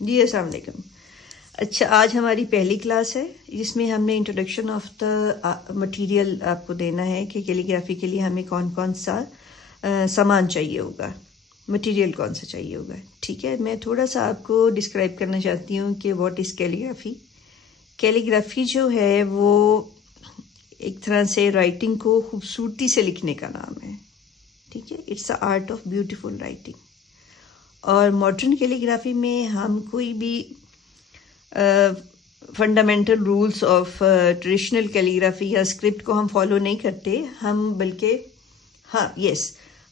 जी अस्सलाम वालेकुम। अच्छा, आज हमारी पहली क्लास है जिसमें हमने इंट्रोडक्शन ऑफ द मटेरियल आपको देना है कि कैलीग्राफी के लिए हमें कौन कौन सा सामान चाहिए होगा, मटेरियल कौन सा चाहिए होगा। ठीक है, मैं थोड़ा सा आपको डिस्क्राइब करना चाहती हूँ कि व्हाट इज़ कैलीग्राफी। कैलीग्राफी जो है वो एक तरह से राइटिंग को खूबसूरती से लिखने का नाम है। ठीक है, it's the art of beautiful writing. और मॉडर्न कैलीग्राफी में हम कोई भी fundamental rules of traditional calligraphy या स्क्रिप्ट को हम फॉलो नहीं करते, हम बल्कि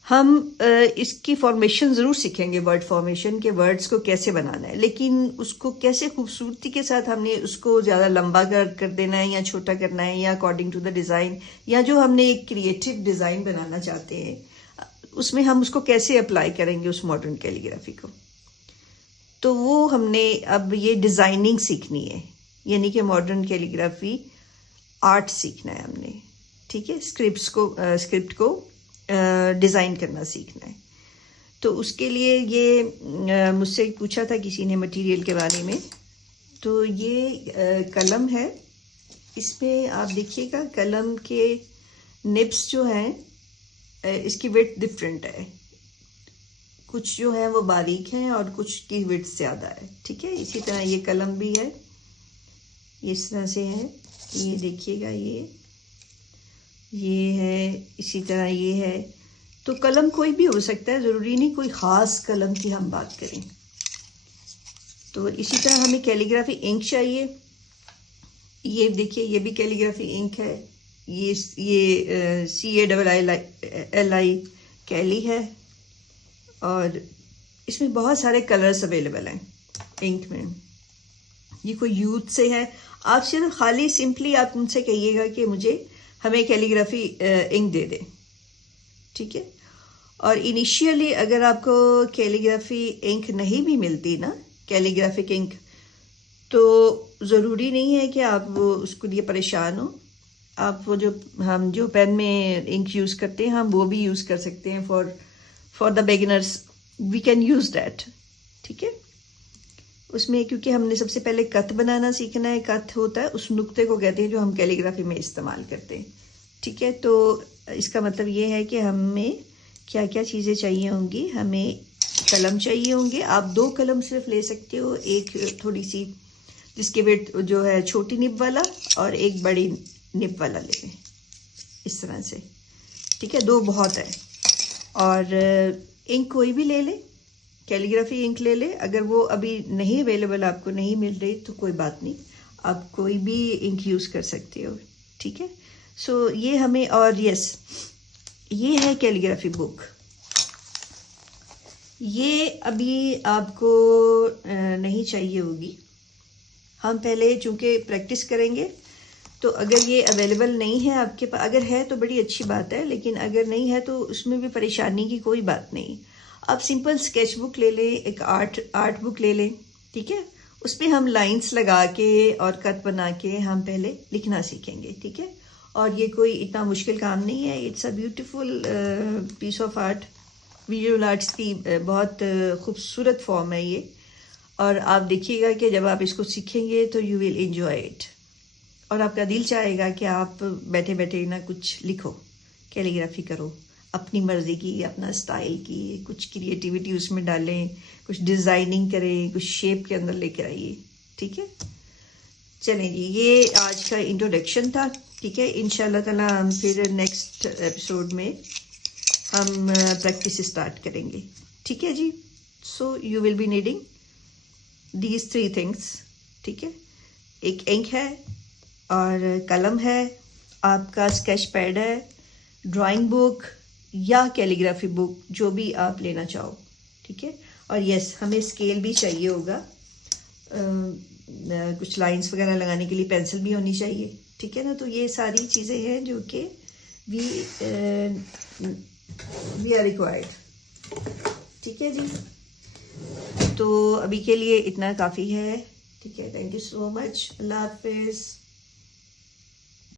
हम इसकी फॉर्मेशन ज़रूर सीखेंगे, वर्ड फॉर्मेशन के वर्ड्स को कैसे बनाना है, लेकिन उसको कैसे खूबसूरती के साथ हमने उसको ज़्यादा लंबा कर देना है या छोटा करना है, या अकॉर्डिंग टू द डिज़ाइन, या जो हमने एक क्रिएटिव डिज़ाइन बनाना चाहते हैं उसमें हम उसको कैसे अप्लाई करेंगे उस मॉडर्न कैलीग्राफी को। तो वो हमने अब ये डिज़ाइनिंग सीखनी है, यानी कि मॉडर्न कैलीग्राफी आर्ट सीखना है हमने। ठीक है, स्क्रिप्ट को डिज़ाइन करना सीखना है। तो उसके लिए ये मुझसे पूछा था किसी ने मटेरियल के बारे में। तो ये कलम है, इसमें आप देखिएगा कलम के निब्स जो हैं इसकी विड्थ डिफरेंट है, कुछ जो है वो बारीक हैं और कुछ की विड्थ ज़्यादा है। ठीक है, इसी तरह ये कलम भी है, इस तरह से है, ये देखिएगा ये है, इसी तरह ये है। तो कलम कोई भी हो सकता है, ज़रूरी नहीं कोई ख़ास कलम की हम बात करें। तो इसी तरह हमें कैलीग्राफी इंक चाहिए। ये देखिए, ये भी कैलीग्राफी इंक है, ये CALLI कैली है, और इसमें बहुत सारे कलर्स अवेलेबल हैं इंक में। ये कोई यूथ से है, आप सिर्फ खाली सिंपली आप उनसे कहिएगा कि हमें कैलीग्राफी इंक दे दें। ठीक है, और इनिशियली अगर आपको कैलीग्राफी इंक नहीं भी मिलती ना, कैलीग्राफिक इंक, तो ज़रूरी नहीं है कि आप वो उसके लिए परेशान हो। आप वो हम जो पेन में इंक यूज़ करते हैं हम वो भी यूज़ कर सकते हैं for the beginners, we can use that. ठीक है, उसमें क्योंकि हमने सबसे पहले कत बनाना सीखना है। कत होता है उस नुक्ते को कहते हैं जो हम कैलीग्राफी में इस्तेमाल करते हैं। ठीक है, तो इसका मतलब ये है कि हमें क्या क्या चीज़ें चाहिए होंगी। हमें कलम चाहिए होंगे, आप 2 कलम सिर्फ ले सकते हो, एक थोड़ी सी जिसके वेट जो है छोटी निब वाला और एक बड़ी निब वाला ले लें, इस तरह से। ठीक है, 2 बहुत है। और इंक कोई भी ले लें, कैलीग्राफी इंक ले ले। अगर वो अभी नहीं अवेलेबल, आपको नहीं मिल रही, तो कोई बात नहीं, आप कोई भी इंक यूज़ कर सकते हो। ठीक है, सो ये हमें, और ये है कैलीग्राफी बुक। ये अभी आपको नहीं चाहिए होगी, हम पहले चूँकि प्रैक्टिस करेंगे, तो अगर ये अवेलेबल नहीं है आपके पास, अगर है तो बड़ी अच्छी बात है, लेकिन अगर नहीं है तो उसमें भी परेशानी की कोई बात नहीं। आप सिंपल स्केच बुक ले लें, एक आर्ट बुक ले लें। ठीक है, उस पर हम लाइंस लगा के और कट बना के हम पहले लिखना सीखेंगे। ठीक है, और ये कोई इतना मुश्किल काम नहीं है, it's a beautiful piece of art. Visual arts की बहुत खूबसूरत फॉर्म है ये, और आप देखिएगा कि जब आप इसको सीखेंगे तो यू विल एंजॉय इट, और आपका दिल चाहेगा कि आप बैठे बैठे ना कुछ लिखो, कैलीग्राफी करो अपनी मर्ज़ी की, अपना स्टाइल की, कुछ क्रिएटिविटी उसमें डालें, कुछ डिज़ाइनिंग करें, कुछ शेप के अंदर लेकर आइए। ठीक है, चलें जी, ये आज का इंट्रोडक्शन था। ठीक है, इंशाल्लाह ताला हम फिर नेक्स्ट एपिसोड में हम प्रैक्टिस स्टार्ट करेंगे। ठीक है जी, so you will be needing these 3 things. ठीक है, एक इंक है, और कलम है, आपका स्केच पैड है, ड्राइंग बुक या कैलीग्राफी बुक, जो भी आप लेना चाहो। ठीक है, और हमें स्केल भी चाहिए होगा, कुछ लाइंस वगैरह लगाने के लिए पेंसिल भी होनी चाहिए। ठीक है ना, तो ये सारी चीज़ें हैं जो कि वी आर रिक्वायर्ड। ठीक है जी, तो अभी के लिए इतना काफ़ी है। ठीक है, थैंक यू सो मच, अल्लाह हाफिज़।